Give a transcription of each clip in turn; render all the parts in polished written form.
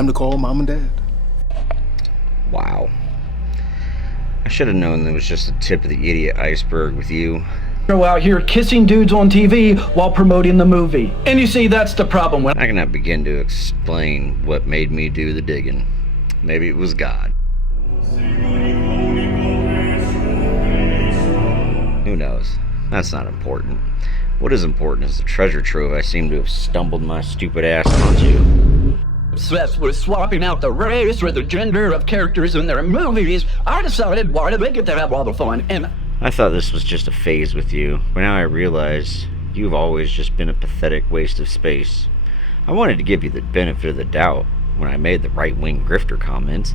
time to call mom and dad. Wow. I should have known that was just the tip of the idiot iceberg with you. Go out here kissing dudes on TV while promoting the movie. And you see, that's the problem. I cannot begin to explain what made me do the digging. Maybe it was God. Who knows? That's not important. What is important is the treasure trove I seem to have stumbled my stupid ass onto. Obsessed with swapping out the race or the gender of characters in their movies, I decided why did they get to have all the fun? And I thought this was just a phase with you, but now I realize you've always just been a pathetic waste of space. I wanted to give you the benefit of the doubt when I made the right-wing grifter comments,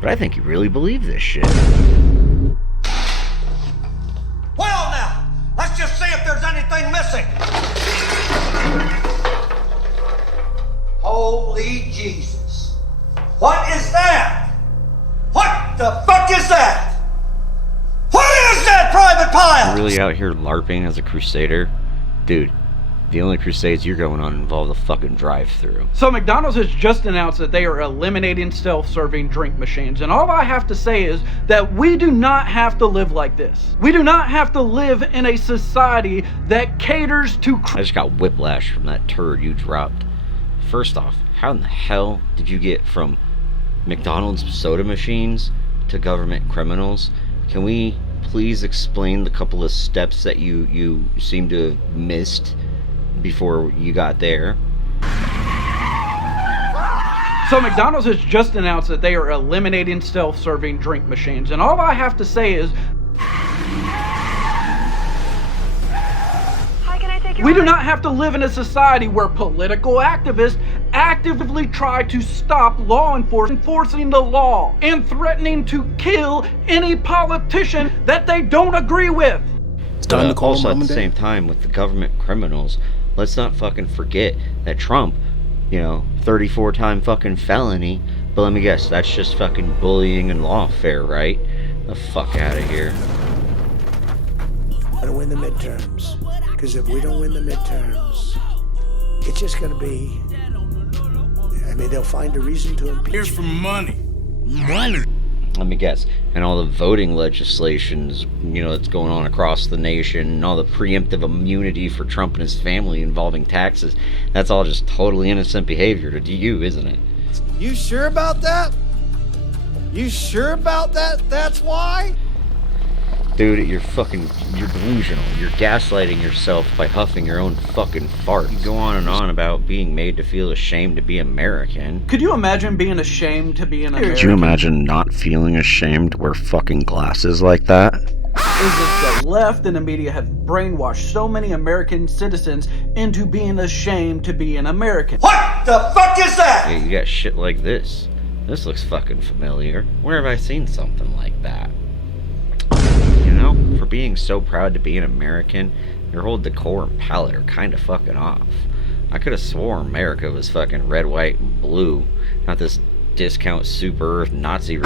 but I think you really believe this shit. Well now, let's just see if there's anything missing. Holy Jesus. What is that? What the fuck is that? What is that, Private Pile? You're really out here LARPing as a crusader? Dude, the only crusades you're going on involve the fucking drive-thru. so McDonald's has just announced that they are eliminating self-serving drink machines. And all I have to say is that we do not have to live like this. We do not have to live in a society that caters to... I just got whiplash from that turd you dropped. First off, how in the hell did you get from McDonald's soda machines to government criminals? Can we please explain the couple of steps that you seem to have missed before you got there? So McDonald's has just announced that they are eliminating self-serving drink machines. And all I have to say is... we do not have to live in a society where political activists actively try to stop law enforcing the law and threatening to kill any politician that they don't agree with. It's time to call also mom at the and same dad. time with the government criminals, let's not fucking forget that Trump, 34-time fucking felony, but let me guess, that's just fucking bullying and lawfare, right? The fuck out of here. To win the midterms, because if we don't win the midterms, it's just going to be, they'll find a reason to impeach. Here's for money. Let me guess, and all the voting legislations, that's going on across the nation, and all the preemptive immunity for Trump and his family involving taxes, that's all just totally innocent behavior to you, isn't it? You sure about that? You sure about that? That's why? Dude, you're delusional. You're gaslighting yourself by huffing your own fucking fart. You go on and on about being made to feel ashamed to be American. Could you imagine being ashamed to be an American? Could you imagine not feeling ashamed to wear fucking glasses like that? Is that the left and the media have brainwashed so many American citizens into being ashamed to be an American. What the fuck is that? Yeah, you got shit like this. This looks fucking familiar. Where have I seen something like that? For being so proud to be an American, your whole decor and palette are kind of fucking off. I could have swore America was fucking red, white, and blue, not this discount super Earth Nazi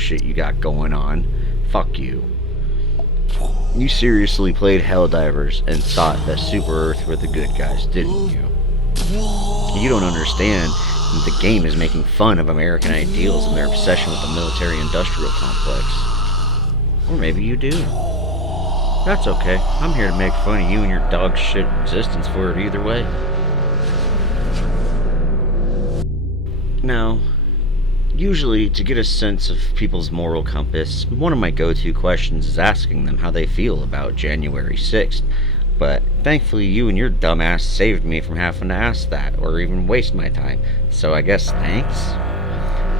shit you got going on. Fuck you. You seriously played Helldivers and thought that Super Earth were the good guys, didn't you? You don't understand that the game is making fun of American ideals and their obsession with the military-industrial complex. Or maybe you do. That's okay. I'm here to make fun of you and your dog shit existence for it either way. Now, usually to get a sense of people's moral compass, one of my go-to questions is asking them how they feel about January 6th. But thankfully you and your dumbass saved me from having to ask that or even waste my time. So I guess thanks?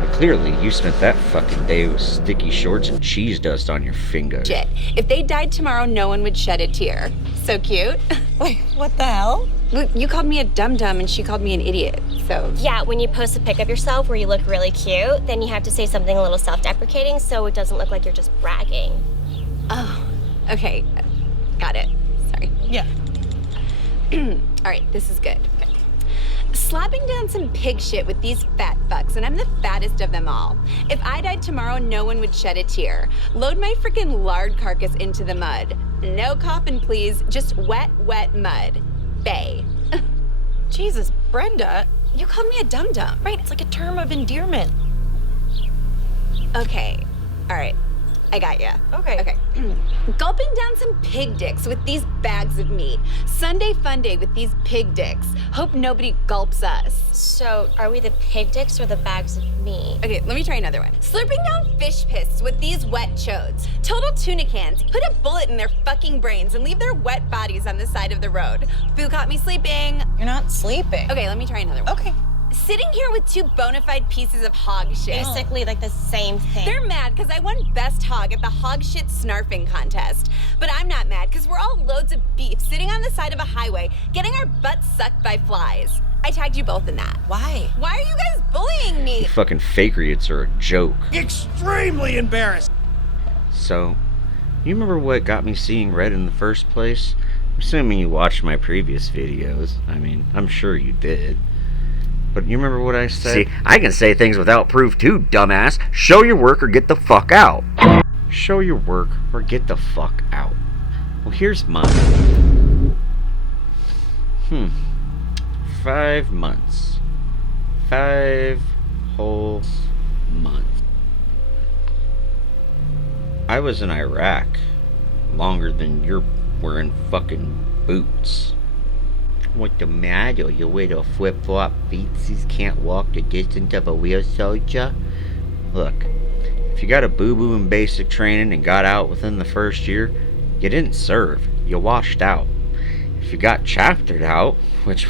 But clearly, you spent that fucking day with sticky shorts and cheese dust on your fingers. Shit. If they died tomorrow, no one would shed a tear. So cute. Wait, what the hell? You called me a dum-dum and she called me an idiot, so... Yeah, when you post a pic of yourself where you look really cute, then you have to say something a little self-deprecating so it doesn't look like you're just bragging. Oh, okay. Got it. Sorry. Yeah. All right, this is good. Okay. Slapping down some pig shit with these fat fucks, and I'm the fattest of them all. If I died tomorrow, no one would shed a tear. Load my freaking lard carcass into the mud. No coffin, please. Just wet, wet mud. Bay. Jesus, Brenda, You called me a dum-dum. Right, it's like a term of endearment. Okay, all right. I got ya. Okay. Gulping down some pig dicks with these bags of meat. Sunday fun day with these pig dicks. Hope nobody gulps us. So, are we the pig dicks or the bags of meat? Okay, let me try another one. Slurping down fish piss with these wet chodes. Total tuna cans. Put a bullet in their fucking brains and leave their wet bodies on the side of the road. Boo caught me sleeping. You're not sleeping. Okay, let me try another one. Okay. Sitting here with two bona fide pieces of hog shit. Basically, like the same thing. They're mad because I won best hog at the hog shit snarfing contest. But I'm not mad because we're all loads of beef sitting on the side of a highway getting our butts sucked by flies. I tagged you both in that. Why? Why are you guys bullying me? You fucking fakeriots are a joke. Extremely embarrassed. So, you remember what got me seeing red in the first place? Assuming you watched my previous videos. I mean, I'm sure you did. But you remember what I said? See, I can say things without proof too, dumbass. Show your work or get the fuck out. Show your work or get the fuck out. Well, here's mine. 5 months. 5 whole months. I was in Iraq longer than you're wearing fucking boots. What the matter? You wear the flip-flop feetsies, can't walk the distance of a real soldier? Look, if you got a boo-boo in basic training and got out within the first year, you didn't serve. You washed out. If you got chaptered out, which,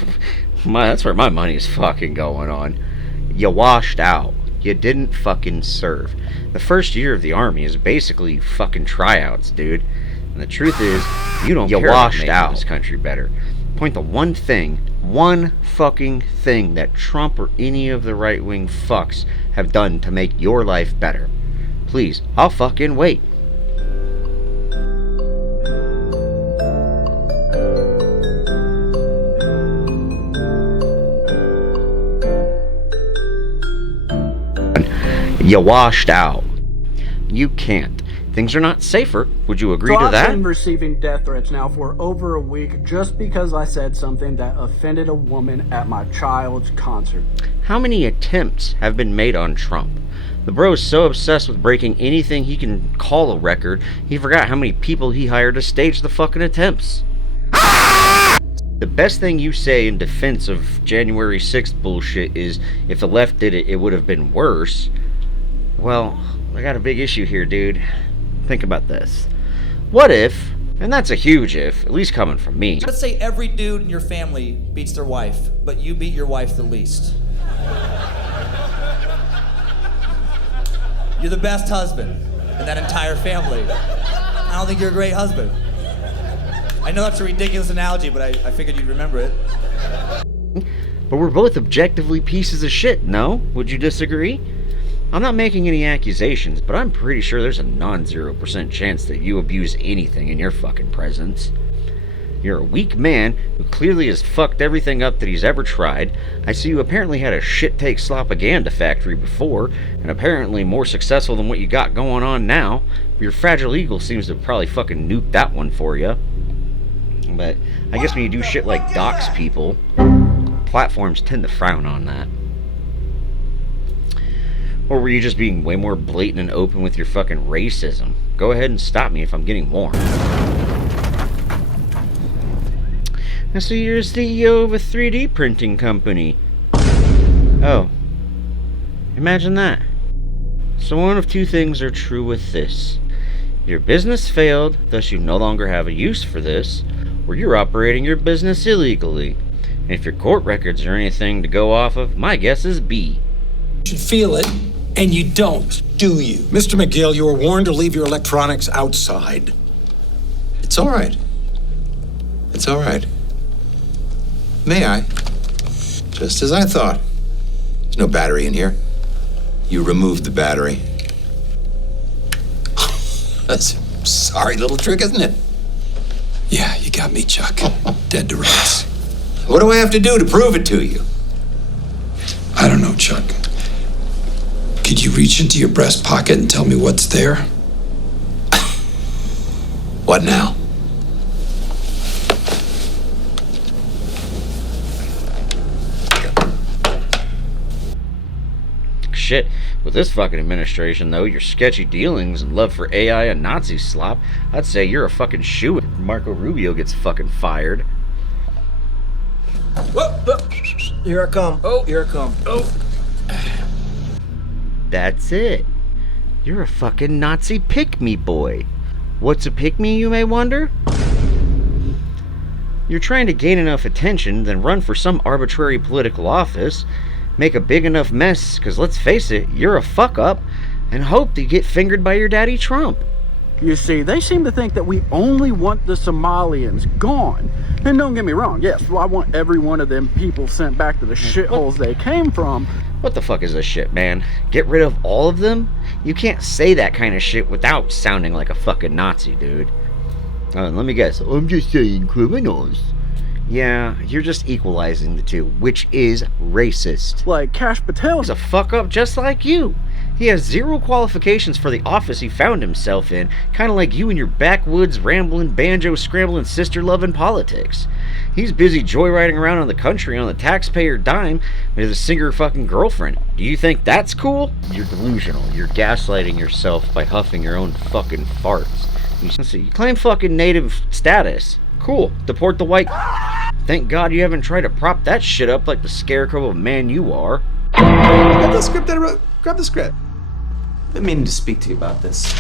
that's where my money's fucking going on, you washed out. You didn't fucking serve. The first year of the army is basically fucking tryouts, dude. And the truth is, you don't care about making this country better. Point the one fucking thing that Trump or any of the right-wing fucks have done to make your life better. Please, I'll fucking wait. You washed out. You can't. Things are not safer. Would you agree to that? I've been receiving death threats now for over a week just because I said something that offended a woman at my child's concert. How many attempts have been made on Trump? The bro is so obsessed with breaking anything he can call a record, he forgot how many people he hired to stage the fucking attempts. The best thing you say in defense of January 6th bullshit is, if the left did it, it would have been worse. Well, I got a big issue here, dude. Think about this. What if, and that's a huge if, at least coming from me. Let's say every dude in your family beats their wife, but you beat your wife the least. You're the best husband in that entire family. I don't think you're a great husband. I know that's a ridiculous analogy, but I figured you'd remember it. But we're both objectively pieces of shit, no? Would you disagree? I'm not making any accusations, but I'm pretty sure there's a non-0% chance that you abuse anything in your fucking presence. You're a weak man who clearly has fucked everything up that he's ever tried. I see you apparently had a shit-take slopaganda factory before, and apparently more successful than what you got going on now. Your fragile eagle seems to have probably fucking nuked that one for you. But I guess when you do shit like dox people, platforms tend to frown on that. Or were you just being way more blatant and open with your fucking racism? Go ahead and stop me if I'm getting warm. Now, so you're a CEO of a 3D printing company. Oh. Imagine that. So one of two things are true with this. Your business failed, thus you no longer have a use for this, or you're operating your business illegally. And if your court records are anything to go off of, my guess is B. You should feel it, and you don't, do you? Mr. McGill, you were warned to leave your electronics outside. It's all right. It's all right. May I? Just as I thought. There's no battery in here. You removed the battery. That's a sorry little trick, isn't it? Yeah, you got me, Chuck. Dead to rights. What do I have to do to prove it to you? I don't know, Chuck. Could you reach into your breast pocket and tell me what's there? What now? shit. With this fucking administration, though, your sketchy dealings and love for AI and Nazi slop, I'd say you're a fucking shoo-in. Marco Rubio gets fucking fired. Whoa. Here I come. Oh, here I come. Oh. That's it. You're a fucking Nazi pick-me boy. What's a pick-me, you may wonder? You're trying to gain enough attention, then run for some arbitrary political office, make a big enough mess, because let's face it, you're a fuck-up, and hope to get fingered by your daddy Trump. You see, they seem to think that we only want the Somalians gone. And don't get me wrong, yes, I want every one of them people sent back to the shitholes they came from. What the fuck is this shit, man? Get rid of all of them? You can't say that kind of shit without sounding like a fucking Nazi, dude. Let me guess. I'm just saying criminals. Yeah, you're just equalizing the two, which is racist. Like Cash Patel's a fuck-up just like you. He has zero qualifications for the office he found himself in, kind of like you and your backwoods, rambling, banjo-scrambling, sister-loving politics. He's busy joyriding around in the country on the taxpayer dime with his singer-fucking girlfriend. Do you think that's cool? You're delusional. You're gaslighting yourself by huffing your own fucking farts. You claim fucking native status. Cool. Deport the white... Thank God you haven't tried to prop that shit up like the scarecrow of man you are. Grab the script that I wrote. Grab the script. I've been meaning to speak to you about this.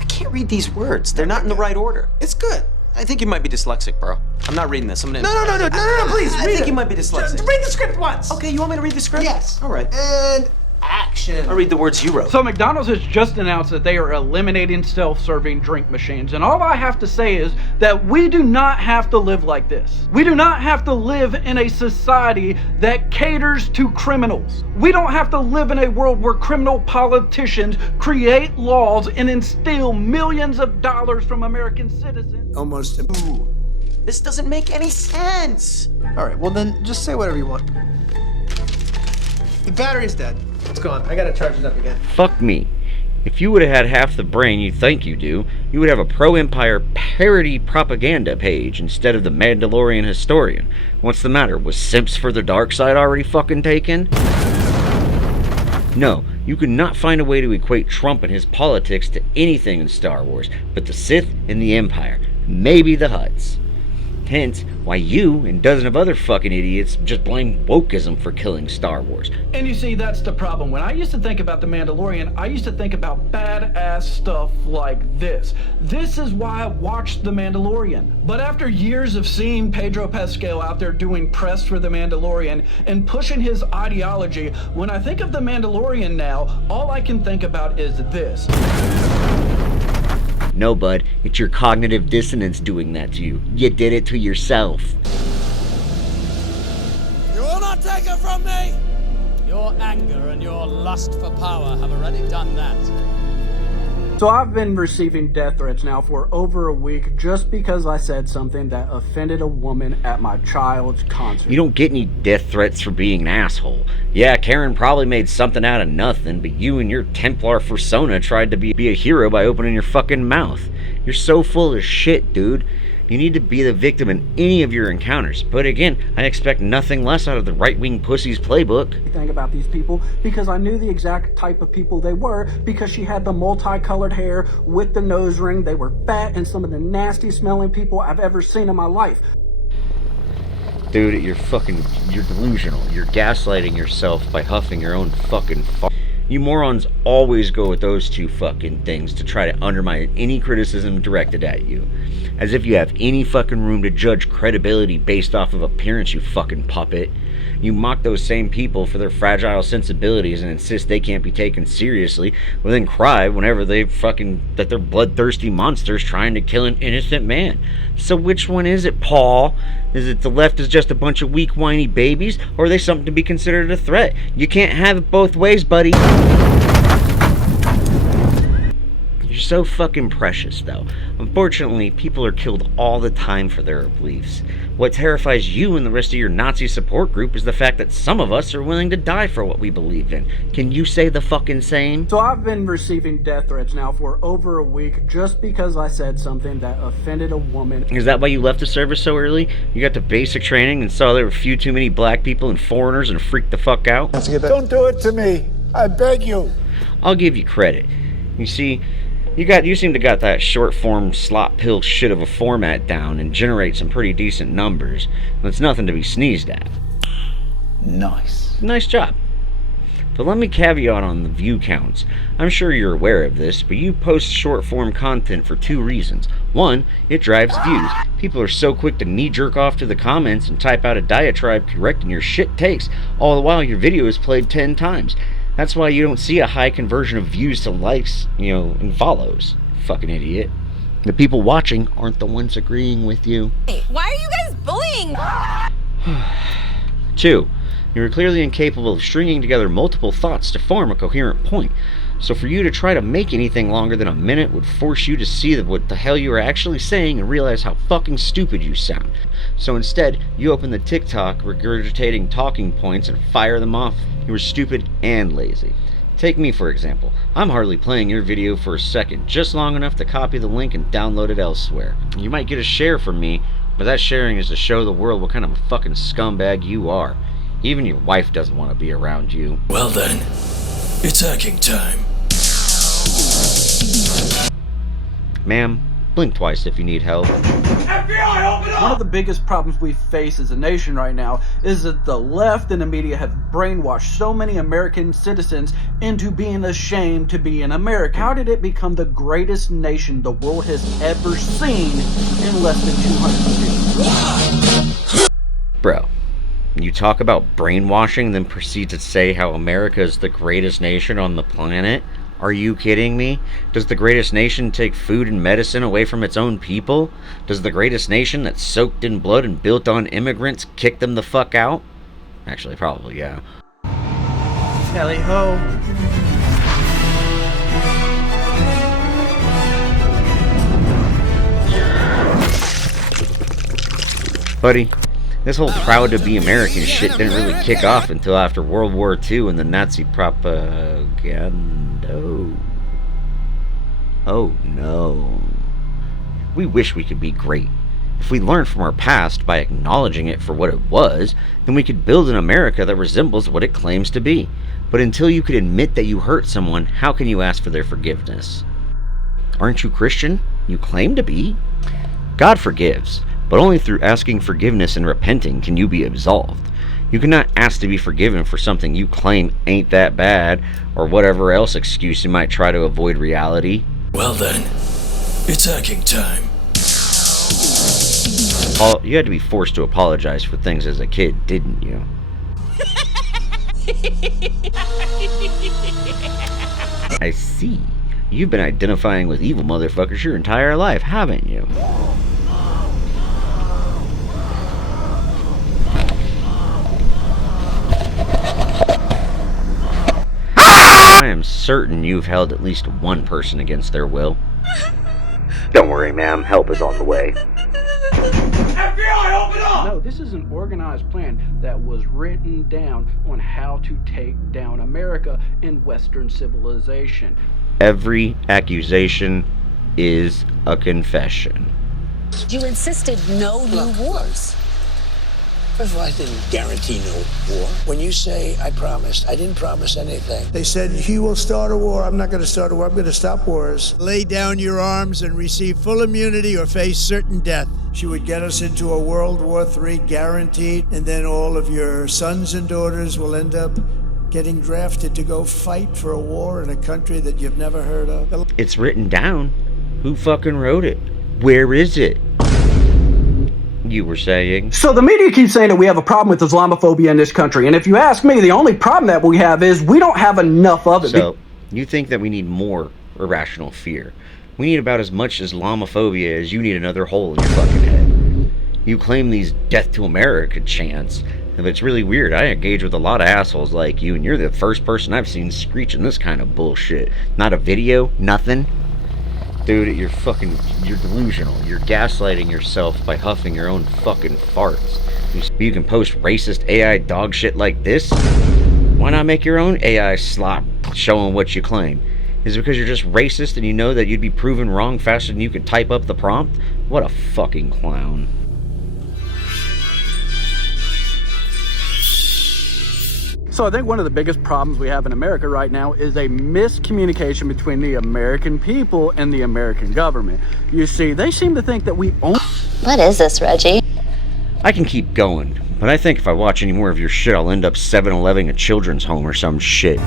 I can't read these words. They're not in the right order. It's good. I think you might be dyslexic, bro. I'm not reading this. I'm gonna... No, please, read it. I think you might be dyslexic. Read the script once. Okay, you want me to read the script? Yes. All right. And... action. I'll read the words you wrote. So McDonald's has just announced that they are eliminating self-serving drink machines, and all I have to say is that we do not have to live like this. We do not have to live in a society that caters to criminals. We don't have to live in a world where criminal politicians create laws and instill millions of dollars from American citizens. Almost. Ooh, this doesn't make any sense. All right, well then just say whatever you want. The battery's dead. It's gone. I gotta charge it up again. Fuck me. If you would have had half the brain you think you do, you would have a pro-Empire parody propaganda page instead of the Mandalorian historian. What's the matter? Was Simps for the dark side already fucking taken? No, you could not find a way to equate Trump and his politics to anything in Star Wars but the Sith and the Empire. Maybe the Hutts. Hence, why you and dozens of other fucking idiots just blame wokeism for killing Star Wars. And you see, that's the problem. When I used to think about The Mandalorian, I used to think about badass stuff like this. This is why I watched The Mandalorian. But after years of seeing Pedro Pascal out there doing press for The Mandalorian and pushing his ideology, when I think of The Mandalorian now, all I can think about is this. No, bud, it's your cognitive dissonance doing that to you. You did it to yourself. You will not take it from me! Your anger and your lust for power have already done that. So I've been receiving death threats now for over a week just because I said something that offended a woman at my child's concert. You don't get any death threats for being an asshole. Yeah, Karen probably made something out of nothing, but you and your Templar persona tried to be a hero by opening your fucking mouth. You're so full of shit, dude. You need to be the victim in any of your encounters. But again, I expect nothing less out of the right-wing pussy's playbook. Thing about these people because I knew the exact type of people they were because she had the multicolored hair with the nose ring. They were fat and some of the nastiest smelling people I've ever seen in my life. Dude, you're delusional. You're gaslighting yourself by huffing your own fucking fart. You morons always go with those two fucking things to try to undermine any criticism directed at you. As if you have any fucking room to judge credibility based off of appearance, you fucking puppet. You mock those same people for their fragile sensibilities and insist they can't be taken seriously, but then cry whenever that they're bloodthirsty monsters trying to kill an innocent man. So which one is it, Paul? Is it the left is just a bunch of weak, whiny babies, or are they something to be considered a threat? You can't have it both ways, buddy. You're so fucking precious, though. Unfortunately, people are killed all the time for their beliefs. What terrifies you and the rest of your Nazi support group is the fact that some of us are willing to die for what we believe in. Can you say the fucking same? So I've been receiving death threats now for over a week just because I said something that offended a woman. Is that why you left the service so early? You got to basic training and saw there were a few too many black people and foreigners and freaked the fuck out? Don't do it to me. I beg you. I'll give you credit. You see, you seem to got that short form slop pill shit of a format down and generate some pretty decent numbers. That's nothing to be sneezed at. Nice. Nice job. But let me caveat on the view counts. I'm sure you're aware of this, but you post short form content for two reasons. One, it drives views. People are so quick to knee jerk off to the comments and type out a diatribe correcting your shit takes, all the while your video is played 10 times. That's why you don't see a high conversion of views to likes, and follows. Fucking idiot. The people watching aren't the ones agreeing with you. Hey, why are you guys bullying? 2. You are clearly incapable of stringing together multiple thoughts to form a coherent point. So for you to try to make anything longer than a minute would force you to see what the hell you are actually saying and realize how fucking stupid you sound. So instead, you open the TikTok regurgitating talking points and fire them off. You are stupid and lazy. Take me for example. I'm hardly playing your video for a second, just long enough to copy the link and download it elsewhere. You might get a share from me, but that sharing is to show the world what kind of a fucking scumbag you are. Even your wife doesn't want to be around you. Well then, it's hacking time. Ma'am, blink twice if you need help. FBI, open up! One of the biggest problems we face as a nation right now is that the left and the media have brainwashed so many American citizens into being ashamed to be an American. How did it become the greatest nation the world has ever seen in less than 200 years? Bro, you talk about brainwashing, then proceed to say how America is the greatest nation on the planet? Are you kidding me? Does the greatest nation take food and medicine away from its own people? Does the greatest nation that's soaked in blood and built on immigrants kick them the fuck out? Actually, probably, yeah. Tally ho. Buddy, this whole proud to be American shit didn't really kick off until after World War II and the Nazi propaganda. Oh no. We wish we could be great. If we learned from our past by acknowledging it for what it was, then we could build an America that resembles what it claims to be. But until you could admit that you hurt someone, how can you ask for their forgiveness? Aren't you Christian? You claim to be. God forgives, but only through asking forgiveness and repenting can you be absolved. You cannot ask to be forgiven for something you claim ain't that bad, or whatever else excuse you might try to avoid reality. Well then, it's hacking time. You had to be forced to apologize for things as a kid, didn't you? I see. You've been identifying with evil motherfuckers your entire life, haven't you? I am certain you've held at least one person against their will. Don't worry, ma'am. Help is on the way. FBI, open up! No, this is an organized plan that was written down on how to take down America in Western civilization. Every accusation is a confession. You insisted no new wars. First of all, I didn't guarantee no war. When you say I promised, I didn't promise anything. They said, he will start a war. I'm not going to start a war. I'm going to stop wars. Lay down your arms and receive full immunity or face certain death. She would get us into a World War III guaranteed, and then all of your sons and daughters will end up getting drafted to go fight for a war in a country that you've never heard of. It's written down. Who fucking wrote it? Where is it? You were saying? So the media keeps saying that we have a problem with Islamophobia in this country, and if you ask me, the only problem that we have is we don't have enough of it. So, you think that we need more irrational fear. We need about as much Islamophobia as you need another hole in your fucking head. You claim these death to America chants, but it's really weird. I engage with a lot of assholes like you, and you're the first person I've seen screeching this kind of bullshit. Not a video, nothing. Dude, you're delusional. You're gaslighting yourself by huffing your own fucking farts. You can post racist AI dog shit like this? Why not make your own AI slop showing what you claim? Is it because you're just racist and you know that you'd be proven wrong faster than you could type up the prompt? What a fucking clown. So I think one of the biggest problems we have in America right now is a miscommunication between the American people and the American government. You see, they seem to think that we own... What is this, Reggie? I can keep going, but I think if I watch any more of your shit, I'll end up 7-11 a children's home or some shit.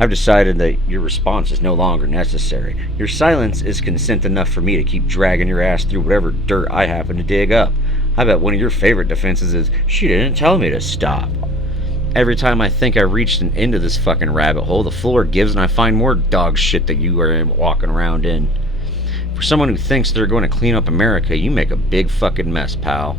I've decided that your response is no longer necessary. Your silence is consent enough for me to keep dragging your ass through whatever dirt I happen to dig up. I bet one of your favorite defenses is, she didn't tell me to stop. Every time I think I reached an end of this fucking rabbit hole, the floor gives and I find more dog shit that you are walking around in. For someone who thinks they're going to clean up America, you make a big fucking mess, pal.